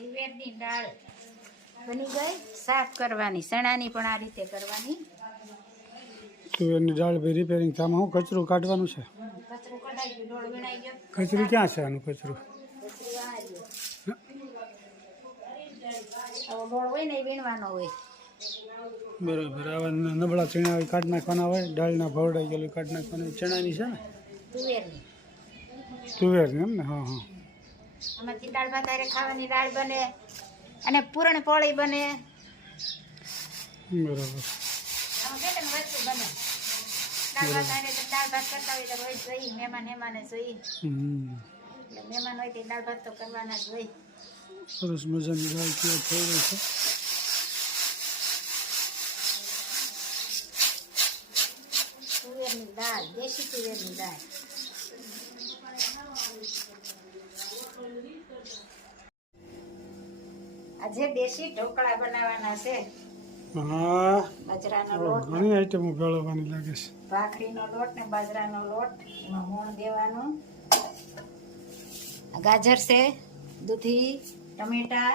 તુવેરની દાળ બની ગઈ. સાફ કરવાની ચણાની પણ આ રીતે કરવાની. તુવેરની દાળ ભાઈ રિપેરિંગ થવામાં હું કચરું કાઢવાનું છે? કચરું કઢાઈ ગયું ડોળ વીણાઈ ગયો. કચરું ક્યાં છે આનું કચરું? કચરું આ રહ્યું. ડોળ હોય ને વીણવાનો હોય. બરાબર. આવા નબળા ચણા હોય કાઢ નાખવાના હોય દાળના ભવડાઈ ગયેલું કાઢ નાખવાના ચણાની છે ને? તુવેરની. તુવેરની એમ ને? હા હા. આમાંથી દાળ ભાત હારે ખાવાની દાળ બને અને પૂરણ પોળી બને. બરાબર. વસ્તુ બને. દાળ ભાત હારે દાળ ભાત કરતા હોય તો રોજ જોઈ મહેમાન હેમાને જોઈ. એટલે મહેમાન હોય તો દાળ ભાત તો કરવાના જ હોય. સરસ મજાની દાળ તૈયાર થઈ ગઈ છે. તુવેરની દાળ દેશી તુવેરની દાળ. આજે દેશી ઢોકળા બનાવવાના છે. હા. બાજરાનો લોટ. ઘણી આઈટમો ભેળવવાની લાગે છે. ભાખરીનો લોટ ને બાજરાનો લોટ. એમાં મોણ દેવાનું. ગાજર છે દૂધી ટમેટા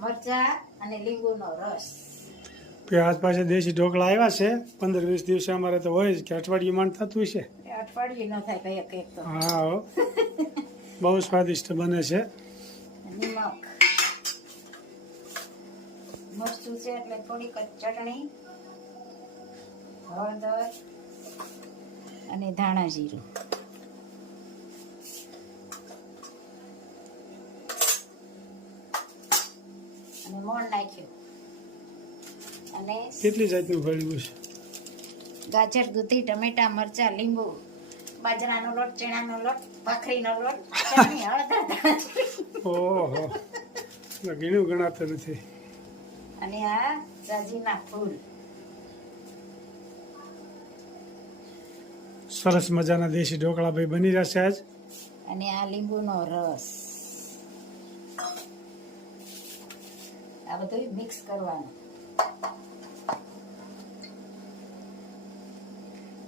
મરચા અને લીંબુનો રસ. આજ પાસે દેશી ઢોકળા આવ્યા છે. પંદર વીસ દિવસે અમારે તો હોય જ કે અઠવાડિયું માંડ થતું છે એ અઠવાડિયું ન થાય કઈ એક તો. હા. બહુ સ્વાદિષ્ટ બને છે. નિમક. મરચું છે એટલે થોડીક જ ચટણી હળદર અને ધાણા જીરું. અને મોણ નાખ્યું. અને કેટલી જાતનું ભળ્યું છે? ગાજર દૂધી ટમેટા મરચા લીંબુ બાજરાનો લોટ ચણાનો લોટ ભાખરીનો લોટ ચટણી હળદર. ઓહો. ઘણું ગણાતું નથી. અને આ રાજીના ફૂલ. સરસ મજાના દેશી ઢોકળા ભાઈ બની જશે આજ. અને આ લીંબુનો રસ. આ બધું મિક્સ કરવાનું.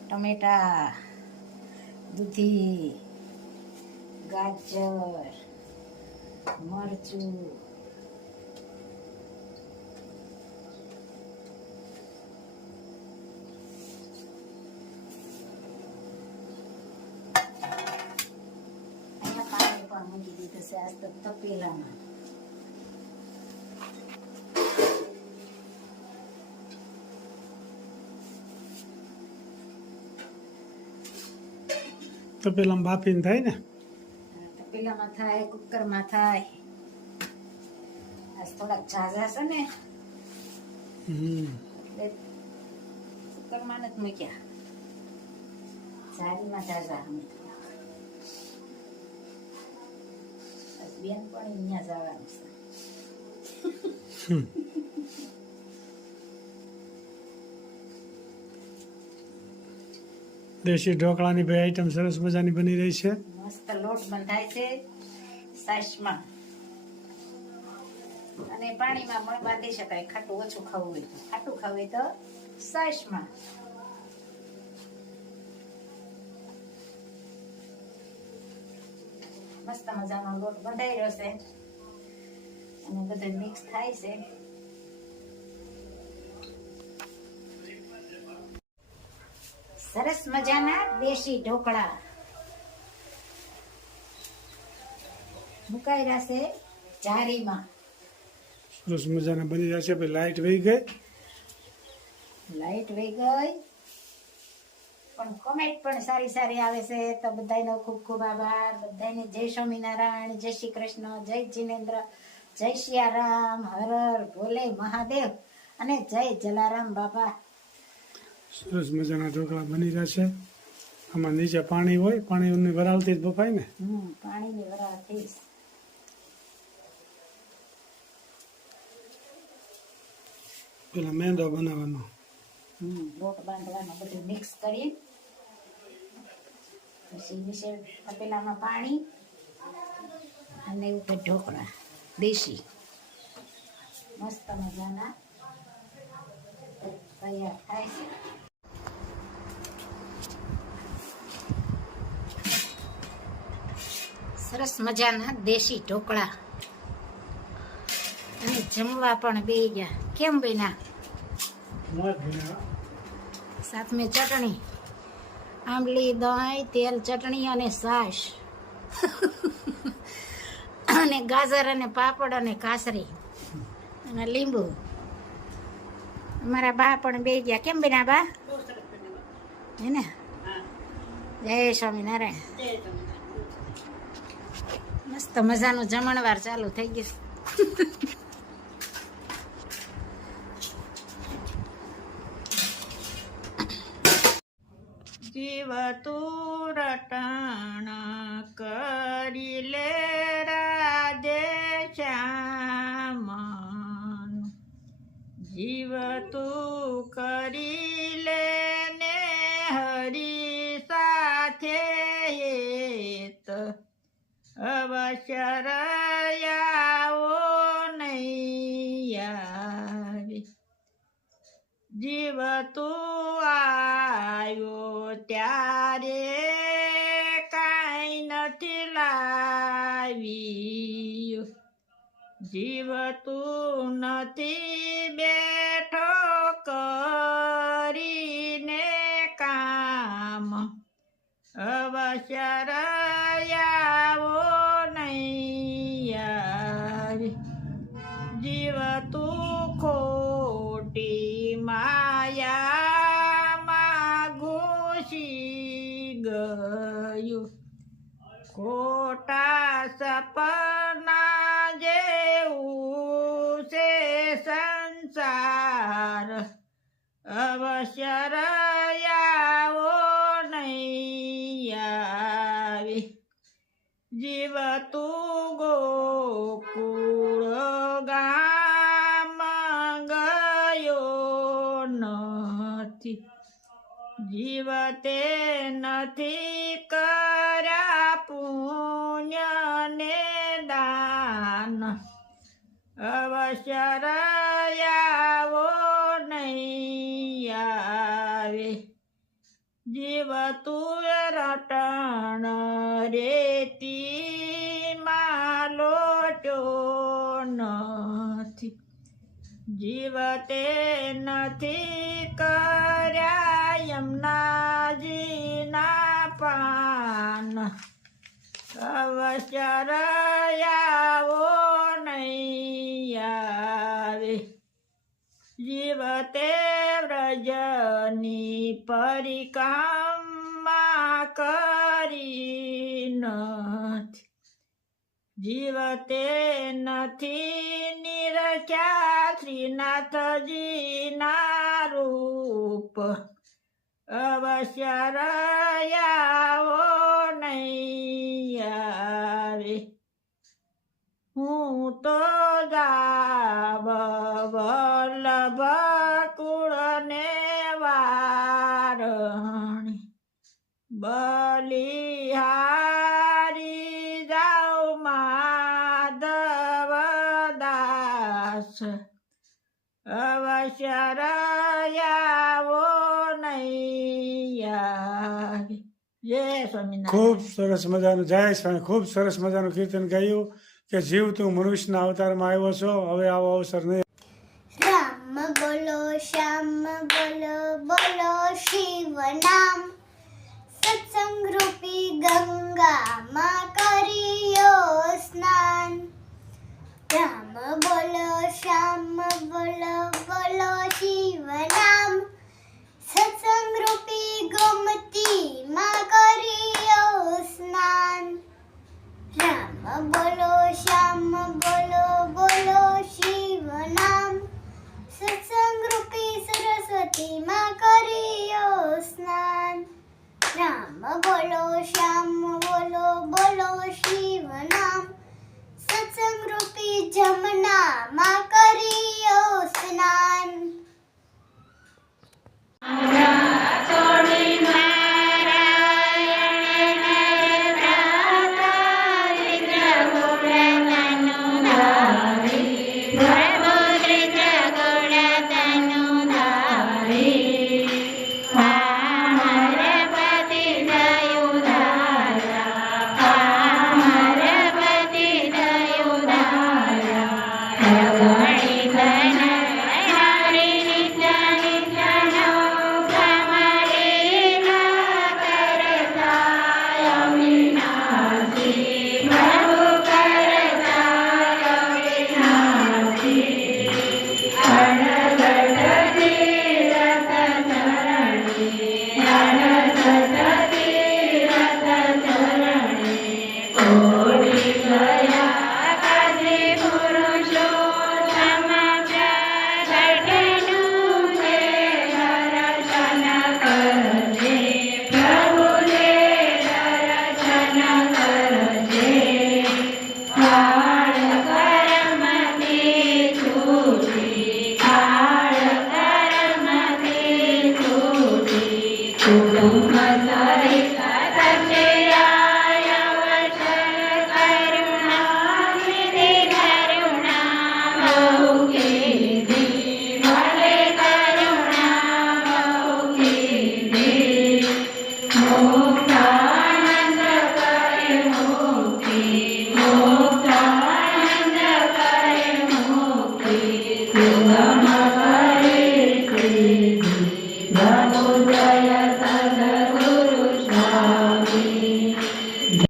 ટમેટા દૂધી ગાજર મરચું અહીંયા પાણી પણ મૂકી દીધું છે આ તો તપેલામાં. તપેલામાં બાફીને થાય ને? તપેલામાં થાય કુકરમાં થાય. આજ થોડાક ઝાઝા છે ને. હમ. એટલે કુકરમાં નથી મૂક્યા. ઝાડીમાં ઝાઝા મૂક્યા બેન પણ અહીંયા જવાનું છે. દેશી ઢોકળાની બે આઈટમ સરસ મજાની બની રહી છે. મસ્ત લોટ બંધાય છે સાસમાં અને પાણીમાં પણ બાંધી શકાય. ખાટું ઓછું ખાવું હોય તો. ખાટું ખાવું હોય તો સાસમાં મસ્ત મજાનો લોટ બંધાઈ રહ્યો છે. અને બધું મિક્સ થાય છે. સરસ મજાના દેશી ઢોકળા. મુકાઈ રહેશે જારીમાં. સરસ મજાના બની રહ્યા છે લાઈટ વહી ગઈ. લાઈટ વહી ગઈ. પણ કોમેન્ટ પણ સારી સારી આવે છે. તો બધાનો ખૂબ ખૂબ આભાર. બધાને જય સ્વામિનારાયણ જય શ્રી કૃષ્ણ જય જીનેન્દ્ર જય સિયારામ હર હર ભોલે મહાદેવ અને જય જલારામ બાપા. સરસ મજાના ઢોકળા બની રહ્યા છે. આમાં નીચે પાણી હોય પાણીની વરાળથી જ બફાય ને? હમ પાણીની વરાળથી જ. પેલા મેંદો બનાવવાનો. હમ લોટ બાંધવાનો બધું મિક્સ કરી. પછી નીચે તપેલામાં પાણી અને ઉપર ઢોકળા. દેશી. મસ્ત મજાના. તૈયાર થાય છે. સરસ મજાના દેશી ઢોકળા. અને જમવા પણ બે ગયા. કેમ બેના? મોજ ભીના સાથ મેં ચટણી. આંબલી, દહીં, તેલ, ચટણી અને છાશ. અને ગાજર અને પાપડ અને કાસરી. અને લીંબુ. અમારા બા પણ બે ગયા. કેમ બેના બા? હે ને જય સ્વામિનારાયણ. મસ્ત મજાનું જમણવાર ચાલુ થઈ ગયું. જીવ તું રટણ કરી લે. જીવ તો આવ્યો ત્યારે કાંઈ નથી લાવી જીવ તું નથી બેઠો કરીને કામ. અવસર આવો નહીં. ખોટા સપના જેવું છે સંસાર. અવશ્ય રયાવો નહીં જીવ તું ગોકુળ ગામ ગયો નથી. જીવ તે નથી કર્યા પુણ્ય ને દાન અવશ્ય રયાવો નહીં આવે. જીવ તું રટણ રેતી માલો નથી. જીવ તે નથી કર્યા યમનાજીના પાન. અવશ્ય રયાવો નહીં આવે જીવતે વ્રજની પરિકામા કરી નથી. જીવતે નથી નિરખ્યા શ્રીનાથજીના રૂપ. અવશ્ય રયાવો આવે હું તો જાવ વલ્લભ કુળને વારણી. બલિહારી જાઉ માધવ દાસ. નહીં આવે સ્વામિનારાયણ ખૂબ સરસ મજાનું જય સ્વામી ખૂબ સરસ મજાનું કીર્તન ગાયું કે જીવ તું મનુષ્યના અવતારમાં આવ્યો છો હવે આવો અવસર નહીં. રામ બોલો શ્યામ બોલો બોલો શિવ નામ. સત્સંગ રૂપી ગંગામાં mama. Tchau.